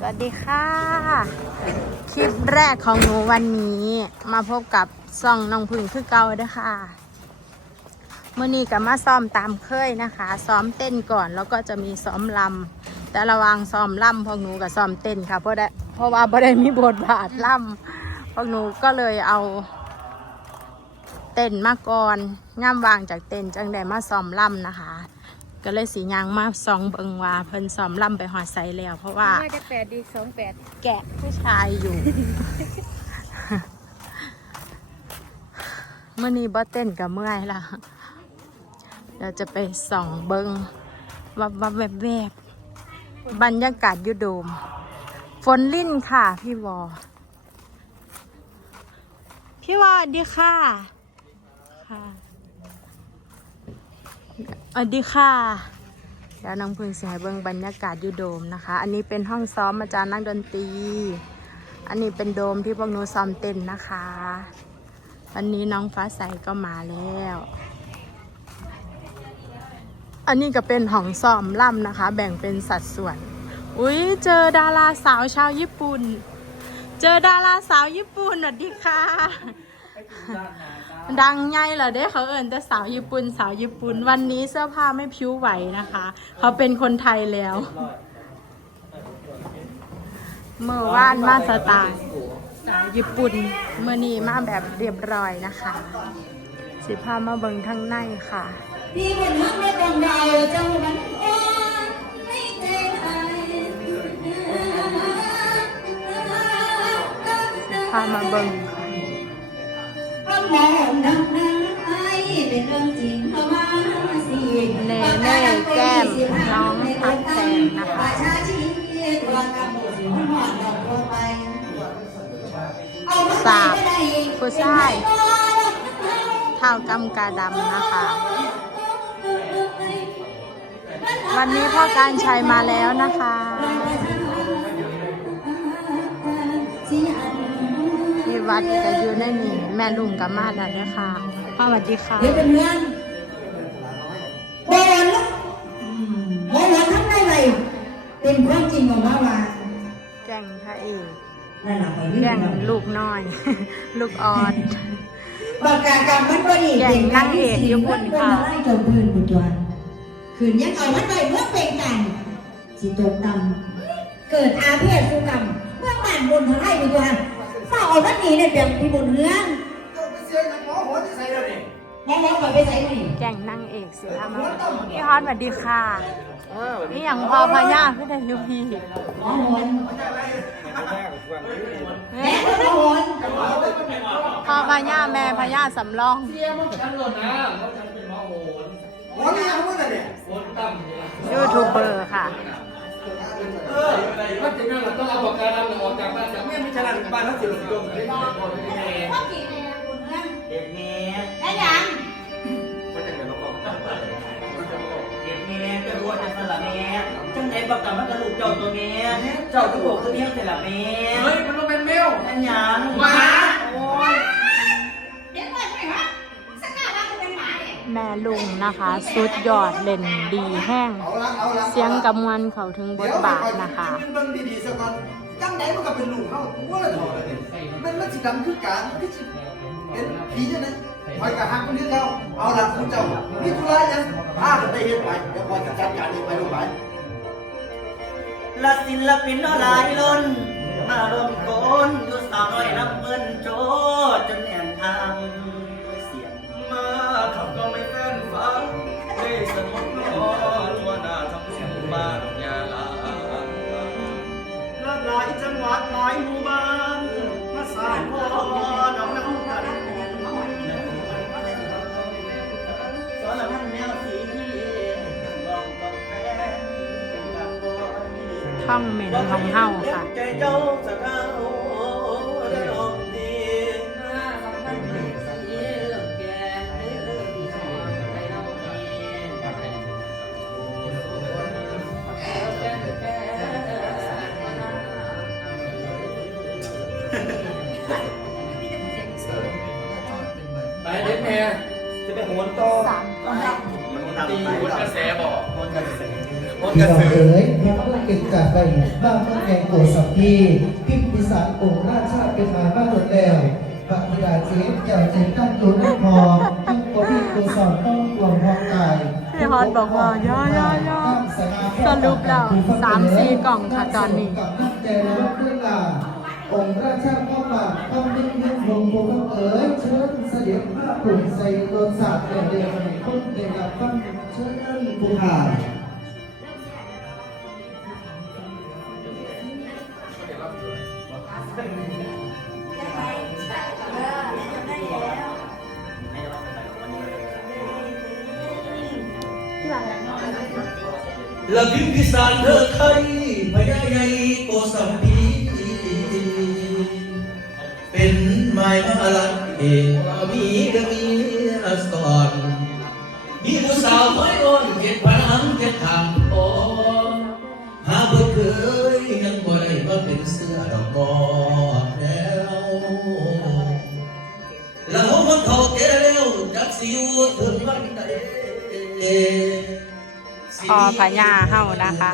สวัสดีค่ะ คลิปแรกของหนูวันนี้มาพบกับซ่องน้องพึ่งคือเก่าเด้อค่ะเมื่อนี้ก็มาซ้อมตามเคยนะคะ ซ้อมเต้นก่อนแล้วก็จะมีซ้อมลำแต่ระวังซ้อมลำพวกหนูกับซ้อมเต้นค่ะเพราะได้เพราะว่าบ่ได้มีบทบาทลำพวกหนูก็เลยเอาเต้นมาก่อนง่ามวางจากเต้นจังได้มาซ้อมลำนะคะ ก็เลยสียางมาซองเบิงว่าเพิ่นซ้อมล่ำไปหอดใสแล้ว เพราะว่าน่าจะแปดดีสองแปดแกะผู้ชายอยู่ เมื่อนี้บ่เต้นกับเมื่อยละเราจะไปส่องเบิงวับวับแวบแวบบรรยากาศยุโดม ฝนลิ่นค่ะ พี่วอ พี่วอดีค่ะค่ะ วัสดีค่ะเดี๋ยวน้องพึ่งเสียเบิ้งบรรยากาศยูโดมนะคะ อันนี้เป็นห้องซ้อมอาจารย์นักดนตรี อันนี้เป็นโดมที่พวกหนูซ้อมเต้นนะคะ วันนี้น้องฟ้าใสก็มาแล้ว อันนี้ก็เป็นห้องซ้อมล่ำนะคะ แบ่งเป็นสัดส่วน อุ้ยเจอดาราสาวชาวญี่ปุ่น เจอดาราสาวญี่ปุ่นสวัสดีค่ะ ดังไงเหรอเด้เขาเอิญแต่สาวญี่ปุ่นสาวญี่ปุ่น วันนี้เสื้อผ้าไม่ผิวไหวนะคะ เขาเป็นคนไทยแล้ว เมื่อวานมาสไตล์สาวญี่ปุ่นเมื่อนี้มาแบบเรียบร้อยนะคะ สิพามาเบิงทั้งในค่ะพี่เป็นฮักไม่เป็นไรเจ้ามันพามาเบิง เพราะมองดังน้ำไอเป็นเรื่องจริงเข้ามาสิเนเน่แก้มน้องพักแซงนะคะชาชีตัวกำหนดหัวหอดดอกบัวไปสาบไปได้ผู้ชายเท่ากำกาดำนะคะ วันนี้พ่อการชัยมาแล้วนะคะ วัดจะอยู่ในนี่แม่ลุงกับมาแล้วด้วยค่ะพ่อสวัสดีค่ะเดี๋ยวเป็นเงินโบราณลูกโบราณทำได้ไรเป็นความจริงของว่าว่าแก่งพระเอกนั่นแหละไปนี่แก่งลูกน้อย ลูกออดปากกากรรมมันก็ดีแก่งนางเอกญี่ปุ่นค่ะไล่จมพื้นบุจวนคืนยังเอามันไปเมื่อเป็นกันสิตกต่ำเกิดอาเพศสุกรรมเมื่อบ้านบนทางไล่บุจวน เฝ้าเอาทันทีเนี่ยเปียงพี่บุญเฮืองหมอหมอไปใส่ไหนแก่งนางเอกสิพามาพี่ฮอตสวัสดีค่ะนี่อย่างพอพญาขึ้นได้ยูพีหมอหมอนเฮ้แม่ยหมอหมอนพอพญาแม่พญาสำรองหมอนี่ยังพูดอะไรเนี่ยยูทูบเบอร์ค่ะ มันจะนั่งต้องเอาปากกาดำออกจากบ้านจากแม่ไม่ฉลาดบ้านแล้วเสียหลงตรงไหนพ่อกี่แม่บุญเฮืองเด็กเมียได้ยังมันจะเกิดลงบอกเด็กเมียจะรู้จะสละเมียจังไหนบอกกับมันกระลูกเจ้าตัวเมียเจ้าตัวโบกตัวเมียเสร็จละเมียเฮ้ยมันต้องเป็นแมวนั่นยังมา มาเนี่ยแม่ลุงนะคะ สุดยอดเล่นดีแห้งเอาละเอาละเสียงกำมวลเขาถึงบทบาทนะคะเบิ่งดีๆสักก่อนจังไหนมันก็เป็นลูกเขาตัวละเท่าเลยมันมันสิดำคือการคือสิเป็นผีจังได๋คอยกะหักคนนี้เขาเอาละคุณเจ้ามีธุระยังพากันไปเฮ็ดไปเดี๋ยวคอยจัดการอย่างนี้ไปลงไปละศิลปินหลายล้นมารวมโกนอยู่สาวน้อยรับเงินโจจนแอนทาง สอนท่านแนวสีลองกับแฟนกับบ่อยช่องเหม็นของเฮาค่ะ ใจเจ้าสะท้า จะไปโหนต่อตีคนกระแสบอกโหนกันเสร็จพี่น้องเอ๋ยพระพุทธเกิดจากไปบ้านเมืองแห่งโกสัมพีพิมพิสารองค์ราชาเป็นมาบ้านหมดแล้วพระบิดาเจ๊เจ้าเจ๊ตั้งตัวไม่พอทั้งตัวพี่ตัวสอนต้องรวมพอกายพี่ฮอตบอกว่าย่อย่อย่อสรุปแล้วสามสี่กล่องค่ะตอนนี้ องค์ราชาพ่อปากต้องดิ้นดิ้นวงพงเอ๋ยเชิญเสด็จพระปุ่นใส่โดนสาดเดียวเดียวในต้นเดียวกับฟังเชิญผู้หายละพิมพิสารเธอไทยพญาใหญ่โกสัมพี นไม้มาลักเองว่ามีกะมีอสอนมีผู้สาวคอยอ่อนเจ็ดพันหังเจ็ดทางอ่อนหาบ่เคยยังบ่ได้มาเป็นเสื้อดอกบอนแล้วแล้วมันเขาแก่แล้วจักสิอยู่ถึงวันใดพอพญาเฮานะคะ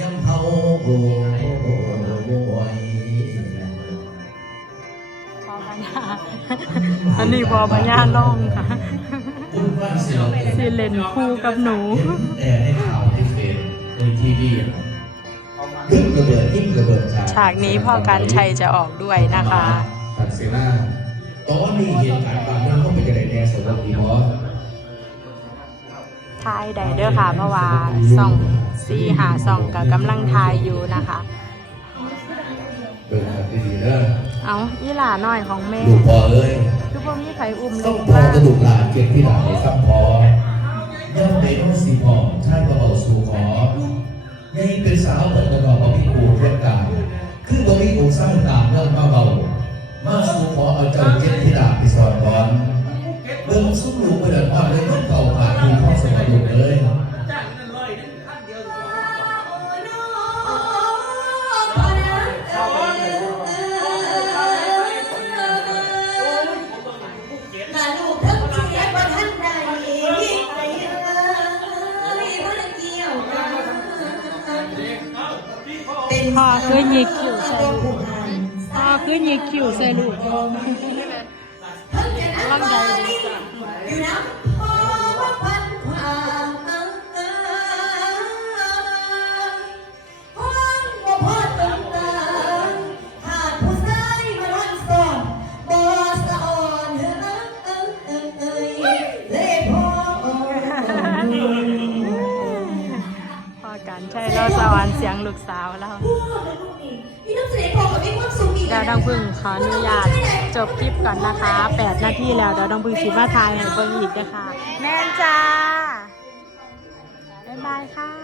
ยังเฮา อพญาอันนี้พอพญาล่องค่ะคุณว่าเสียวสิเล่นคู่กับหนู แต่ในข่าวในเฟซในทีวีขึ้นระเบิดขึ้นระเบิดฉากนี้พ่อการชัยจะออกด้วยนะคะตัดเสนาตอนนี้เหตุการณ์บางเรื่องก็เป็นจะได้แน่สำหรับพี่บอสทายไดเดอร์ค่ะเพราะว่าส่องซีหาส่องกับกำลังทายอยู่นะคะเดินทางดีๆเด้อ เอาอีหลาน้อยของแม่ลูกพ่อเอ้ยคือพวกนี้ไผอุ้มต้ลูองกพอมากระดูกหลานเก็บที่หลังในซับพอย่อมเป็นต้องสีพอใช่ก็เบาสู่ขอยังเป็นสาวเปิดกระดอกบอพี่กูเพื่อนกันคือบอพี่กูสร้างตามเรื่องเบาๆมาสู่ขอเอาเจ้าเก็บที่หลังไปสอนก่อนเบิ่งซุ้ พ่อคือหยิกคิ้วใส่ลูกผู้พันพ่อคือหยิกคิ้วใส่ลูกเพิ่งจะนั่งไว้ พ่อการชัยเราสวรรค์เสียงลูกสาวแล้วพี่น้องเสด็จพ่อกับพี่ความสุขอีกเดี๋ยวดังพึ่งขออนุญาตจบคลิปก่อนนะคะ8นาทีแล้วเดี๋ยวดังพึ่งสิมาทายให้เบิ่งอีกนะคะแม่นจ้าบ๊ายบายค่ะ